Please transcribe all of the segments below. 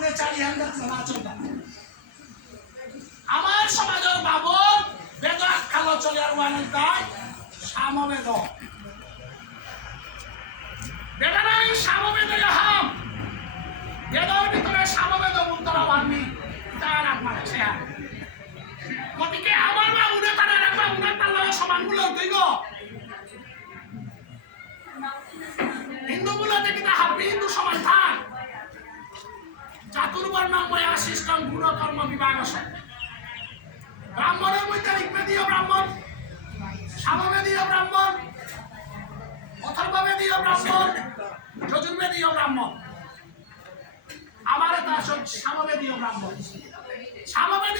বাবুরে চারি আমার সমাজের বাবুর বেদ আখ্যাল চলে আর ওয়ান তাই সামবেদ। বেটা নাই, সামবেদ হাম বেদর ভিতরে সামবেদ উত্তরা বানবি তার আপনার শেয়ার গতিকে আমার বাবুরে তারা রাখবা উনার তার লগে সমানগুলো দৈব হিন্দুগুলো থেকে তা হাবি হিন্দু সমান থাক চাতুর্বর্ণময় আশিষ্টম গুণকর্ম বিভাগ ব্রাহ্মণের মধ্যে ঋগ্বেদীয় ব্রাহ্মণ সামবেদীয় ব্রাহ্মণ অথর্ববেদীয় ব্রাহ্মণ যজুর্বেদীয় ব্রাহ্মণ। আমার তা সামবেদীয় ব্রাহ্মণ। সামবেদীয়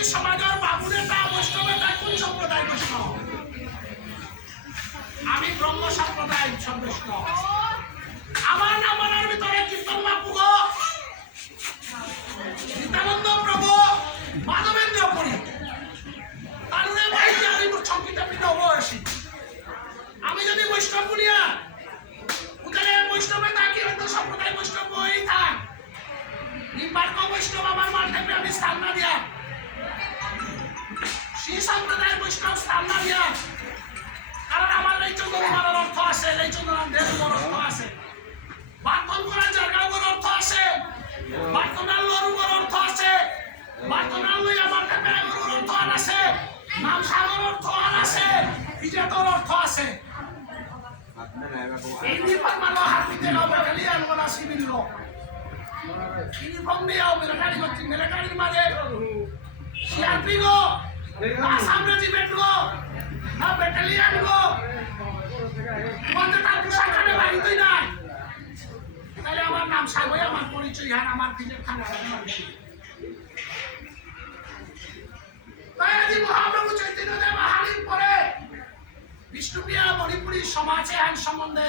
মণিপুরী সমাজের বাবুনেতা বৈষ্ণবেতা কোন সম্প্রদায় বৈষ্ণব? আমি ব্রহ্ম সম্প্রদায় বৈষ্ণব আমার নামানোর বিজেতর অর্থ আছে ইউনিফর্ম মানো হাত দিতে হবে খালি আনব না সিভিল ইউনিফর্ম নিয়ে মিলিটারি করছি মিলিটারির মাঝে সিআরপি গো আসাম রেজিমেন্ট গো না ব্যাটালিয়ন গো বন্ধে তার পোশাক কানে বাড়িতেই নাই তাহলে আমার নাম সাগই আমার পরিচয় হ্যাঁ আমার দিনের খানা তাই আজ মহাপ্রভু চৈতন্য দেব হারির পরে বিষ্ণুপ্রিয়া মণিপুরী সমাজে আইন সম্বন্ধে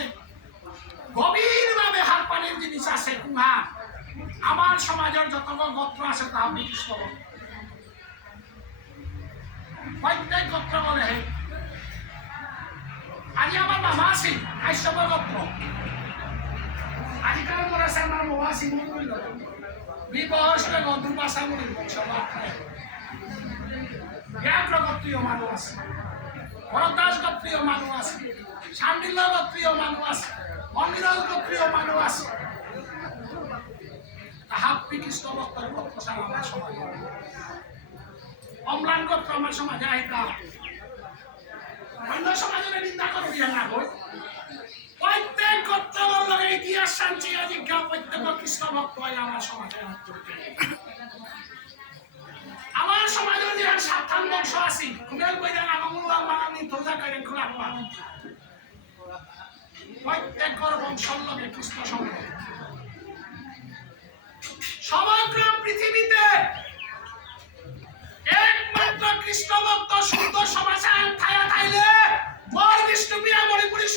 গভীরভাবে হাত পানির জিনিস আছে, কুহা। আমার সমাজের যত গোত্র আছে তা কৃষ্ণ প্রত্যেক গোত্র বলে আজি আমার মামা আছিল কাশ্যপ গোত্র। আজিকালি মোৰ আছে আমাৰ মহা চিমুল বিবহস্ত গন্ধুৰ পাছা মোৰ সভা ব্যাঘ্র গোত্রীয় মানুষ আছে। ভরদ্বাস গোত্রীয় মানুষ আছে শান্ডিল্য গোত্রীয় মানুষ আছে মন্দিরল গোত্রীয় মানুষ আছে। হাপ্পি কৃষ্ণ ভক্তর গোত্র ছাড়া আমার সমাজে আহিতা অন্য সমাজের নিন্দা করো দিয়া না গো। প্রত্যেক গোত্রের লগে ইতিহাস, শান্তি অধিজ্ঞা প্রত্যেক কৃষ্ণ ভক্ত আমার সমাজে আমার সমাজের যে সাবধান বংশ আছি। কুমেল বৈদান আমাগুলো আমার আমি তোজা করে লগে সমগ্র পৃথিবীতে একমাত্র শুদ্ধ থাইলে বর বিষ্ণু পিয়া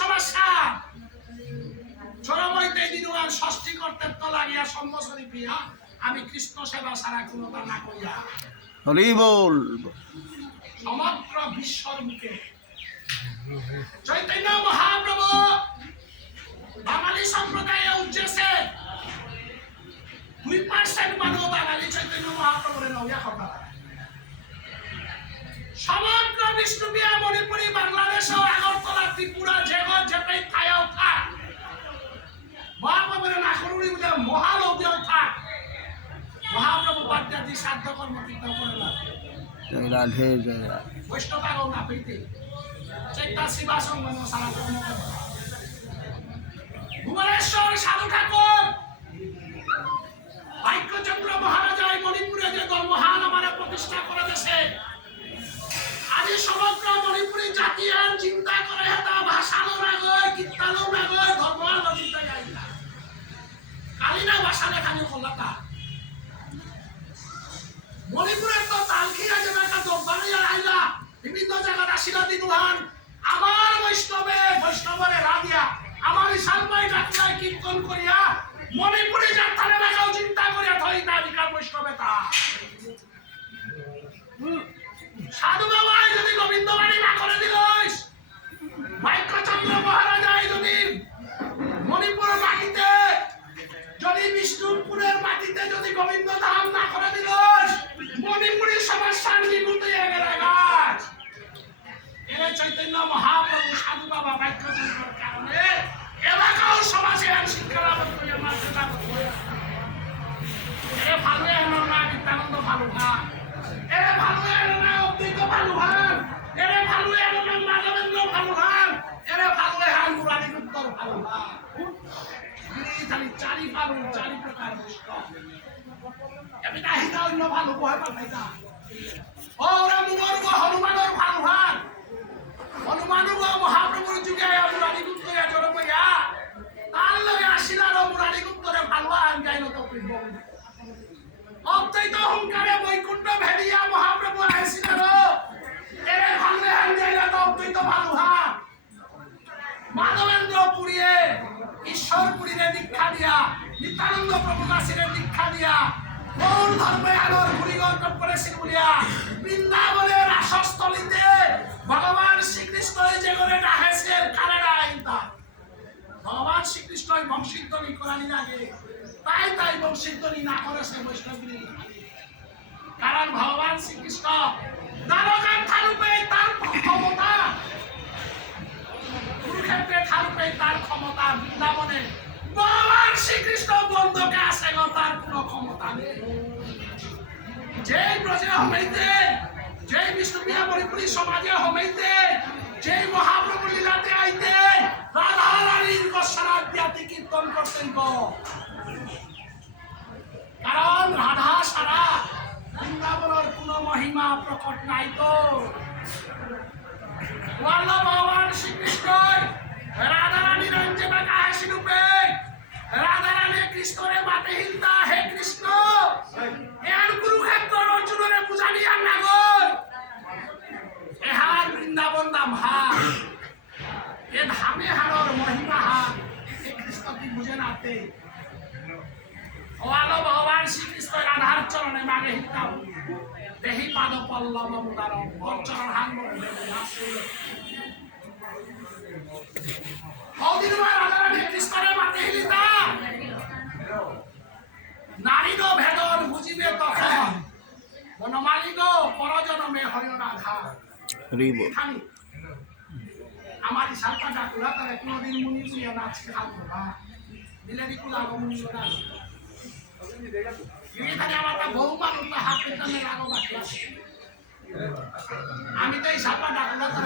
সমস্যা চরমইতে দিন ষষ্ঠী করতে তো লাগিয়া সম্বসরী পিয়া আমি কৃষ্ণ সেবা সারা কোনো তা না করিয়া সমগ্র বিশ্বর মুখে চৈতন্য মহাপ্রভু বাঙালি সম্প্রদায়ে দুই পার্সেন্ট মানুষ বাঙালি চৈতন্য মহাপ্রভুরে নবিয়া কথা সমগ্র বিষ্ণুপিয়া মণিপুরী বাংলাদেশ ও আগরতলা ত্রিপুরা জেগত যেটাই থায়াও থাক মহাপ্রভুরে না করুনি থাক রাধে জয় ভুবনেশ্বর সাধু ঠাকুর! বাক্যচন্দ্র মহারাজায় মণিপুরে যে ধর্মহান আমার প্রতিষ্ঠা করে দেশে জাতি আন চিন্তা করে তা ভাষালো রাগয় কীর্তালো রাগয় ধর্মহান চিন্তা যাই না। কালিনা ভাষা লেখানি কলকাতা মণিপুরের তো তালখিরা যে একটা দোকানিয়া আইলা। বিভিন্ন জায়গা আসিলা দিনুহান আমার বৈষ্ণবে, বৈষ্ণবরে রাধিয়া, আমার সালমাই ডাক্তার কীর্তন করিয়া মণিপুরে যাত্রারে লাগাও চিন্তা করিয়া থই না বিকার বৈষ্ণবে তা। সাধু বাবাই যদি গোবিন্দ বাড়ি না করে দিলস মাইক্রচন্দ্র মহারাজাই যদি মণিপুরের মাটিতে, যদি বিষ্ণুপুরের মাটিতে যদি গোবিন্দ চৈতন্য মহাপ্রভু সাধু বাবা শিক্ষা লাভ করে মাঝে লাভ করে এরে ভালো এনো না, নিত্যানন্দ ভালো না এরে ভালো এনো না অদ্বৈত ভালো হান এরে ভালো এনো না, মাধবেন্দ্র ভালো হান মুরারি উত্তর ভালো হান খালি চারি ভালো চারি প্রকার এমনি আহিতা অন্য ভালো বহে পাঠাইতা হনুমান মহাপ্রভুর যুগে লগে আসিলার মুরারি গুপ্তরে ভালো আন গাইল তো কইব অদ্বৈত অহংকারে বৈকুণ্ঠ ভেড়িয়া মহাপ্রভু আসিলার এরে ভাঙলে আন গাইল তো অদ্বৈত ভালো হা মাধবেন্দ্র পুরীয়ে ঈশ্বর পুরীরে দীক্ষা দিয়া, নিত্যানন্দ প্রভু কাশীরে দীক্ষা দিয়া গৌর ধর্মে আলোর পরিবর্তন করেছেন বলিয়া বৃন্দাবনের রাসস্থলিতে ভগবান শ্রীকৃষ্ণ যে করে ডাহেছেন কারেরা আইনতা ভগবান শ্রীকৃষ্ণ বংশীধ্বনি করানি লাগে তাই তাই বংশীধ্বনি না করেছে বৈষ্ণবগিরি। কারণ ভগবান শ্রীকৃষ্ণ দ্বারকান্থা রূপে তার ক্ষমতা। কুরুক্ষেত্রে ঠারুপে তার ক্ষমতা বৃন্দাবনে ভগবান শ্রীকৃষ্ণ বন্ধকে আসে গো তার কোনো ক্ষমতা নেই। যেই ব্রজে যেই বিষ্ণুপ্রিয়া পরিপুরী সমাজে হমেইতে যেই মহাপ্রভু লীলাতে আইতে, রাধা রানীর গোসারা ব্যাতি কীর্তন করতেন গো। কারণ রাধা সারা বৃন্দাবনের কোনো মহিমা প্রকট নাই তো ভগবান শ্রীকৃষ্ণ রাধা হাসি রূপে কৃষ্ণরে মাতে হিলতা হে কৃষ্ণ। এর কুরুক্ষেত্র অর্জুনরে বুঝালি আর নাগর বৃন্দাবন দাম হা এ ধামে হারর মহিমা হা কৃষ্ণ, কি বুঝে নাতে ওয়াল্লা ভগবান শ্রীকৃষ্ণ রাধার চরণে মাগে দেহি পাদ পল্লব মুদার অর্চন হাঙ্গ কদিন কৃষ্ণরে মাতে নারীগ ভেদন বুঝিবে তখন। বনমালিগ পরজনমে হরিণ রাধা আমার সালটা ডাকুলা তার কোনদিন মুনি তুইয়া নাচ খাব বা দিলে দিকুলা মুনি নাচ আমি তো এই সাপা ডাকুলা